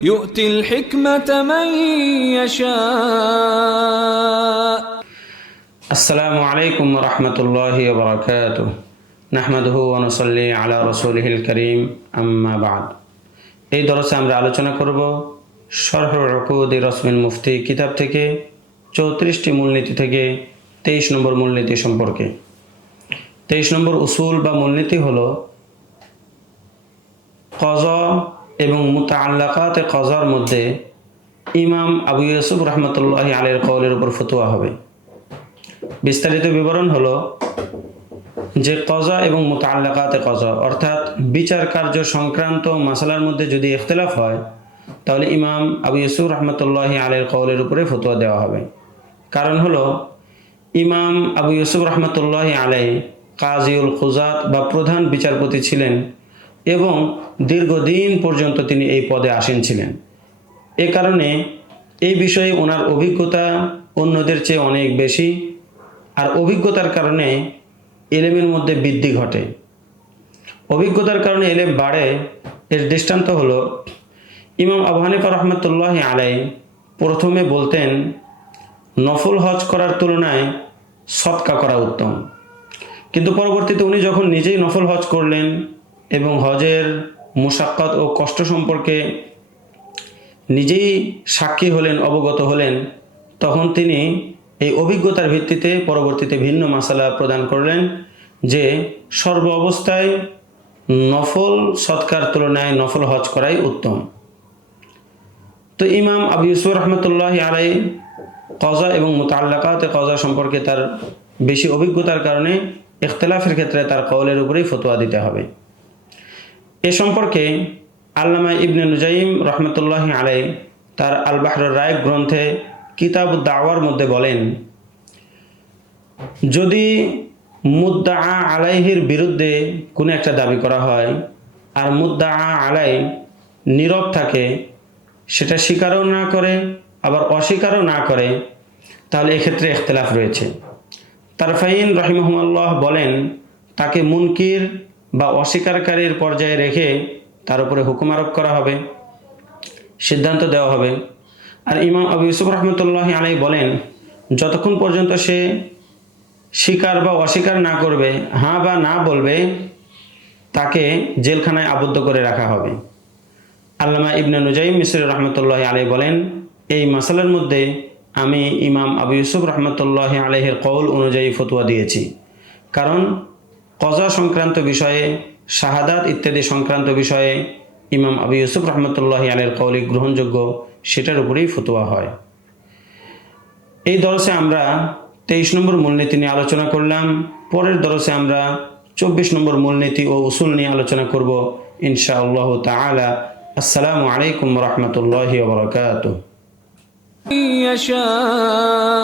يؤتي الحكمة من يشاء আসসালামু আলাইকুম রহমতুল্লাহ বরকাত নাহমাদহু অনুসল্লি আলা রসুলহিল করিম আম্মা বাদ এই দরসে আমরা আলোচনা করব শরহ রকুদ রসমিন মুফতি কিতাব থেকে চৌত্রিশটি মূলনীতি থেকে তেইশ নম্বর মূলনীতি সম্পর্কে তেইশ নম্বর উসুল বা মূলনীতি হলো কজ এবং মুতাআল্লাকাতে কজার মধ্যে ইমাম আবু ইউসুফ রহমতুল্লাহ আলের কওলের উপর ফতুয়া হবে। বিস্তারিত বিবরণ হলো যে কজা এবং মোতাল্লাকাতে কজা, অর্থাৎ বিচার কার্য সংক্রান্ত মাসালার মধ্যে যদি ইখতলাফ হয়, তাহলে ইমাম আবু ইউসুফ রহমতুল্লাহ আলের কৌলের উপরে ফতোয়া দেওয়া হবে। কারণ হলো, ইমাম আবু ইউসুফ রহমতুল্লাহ আলাই কাজিউল খুজাত বা প্রধান বিচারপতি ছিলেন এবং দীর্ঘদিন পর্যন্ত তিনি এই পদে আসীন ছিলেন। এ কারণে এই বিষয়ে ওনার অভিজ্ঞতা অন্যদের চেয়ে অনেক বেশি আর অভিজ্ঞতার কারণে এলেমের মধ্যে বৃদ্ধি ঘটে। অভিজ্ঞতার কারণে এলেম বাড়ে এর দৃষ্টান্ত হলো ইমাম আবু হানিফা রহমতুল্লাহ আলাই প্রথমে বলতেন, নফল হজ করার তুলনায় সৎকা করা উত্তম। কিন্তু পরবর্তীতে উনি যখন নিজেই নফল হজ করলেন এবং হজের মুসাক্কাত ও কষ্ট সম্পর্কে নিজেই সাক্ষী হলেন, অবগত হলেন, তখন তিনি এই অভিজ্ঞতার ভিত্তিতে পরবর্তীতে ভিন্ন মশালা প্রদান করলেন যে সর্ব অবস্থায় নফল সৎকার তুলনায় নফল হজ করাই উত্তম। তো ইমাম আবু ইউসুফ রহমতুল্লাহ আলাই কজা এবং মোতাল্লাকাতে কজা সম্পর্কে তার বেশি অভিজ্ঞতার কারণে ইখতলাফের ক্ষেত্রে তার কওলের উপরেই ফতোয়া দিতে হবে। এ সম্পর্কে আল্লামা ইবনে নুজাইম রহমতুল্লাহ আলাই তার আল বাহর রায় গ্রন্থে কিতাব দাওয়ার মধ্যে বলেন, যদি মুদ্দা আলাইহির বিরুদ্ধে কোনো একটা দাবি করা হয় আর মুদ্দা আলাই নীরব থাকে, সেটা স্বীকারও না করে, আবার অস্বীকারও না করে, তাহলে এক্ষেত্রে ইখতলাফ রয়েছে। তারফাইন রহিমহমাল্লাহ বলেন, তাকে মুনকির বা অস্বীকারীর পর্যায়ে রেখে তার উপরে হুকুম আরোপ করা হবে, সিদ্ধান্ত দেওয়া হবে। আর ইমাম আবু ইউসুফ রহমতুল্লাহ আলাই বলেন, যতক্ষণ পর্যন্ত সে স্বীকার বা অস্বীকার না করবে হ্যাঁ বা না বলবে, তাকে জেলখানায় আবদ্ধ করে রাখা হবে। আল্লামা ইবনে নুজাইম মিসর রহমতুল্লাহ আলাই বলেন, এই মাসালার মধ্যে আমি ইমাম আবু ইউসুফ রহমতুল্লাহ আলহের কৌল অনুযায়ী ফতুয়া দিয়েছি। কারণ কজা সংক্রান্ত বিষয়ে শাহাদাত ইত্যাদি সংক্রান্ত বিষয়ে ইমাম আবু ইউসুফ রহমতুল্লাহ আলের কৌলিক গ্রহণযোগ্য সেটার উপরেই ফতুয়া হয় এই দরসে আমরা তেইশ নম্বর মূলনীতি নিয়ে আলোচনা করলাম পরের দরসে আমরা চব্বিশ নম্বর মূলনীতি ও উসুল নিয়ে আলোচনা করব ইনশা আল্লাহ তালা আসসালামু আলাইকুম রহমতুল্লাহ বরকাত يشاء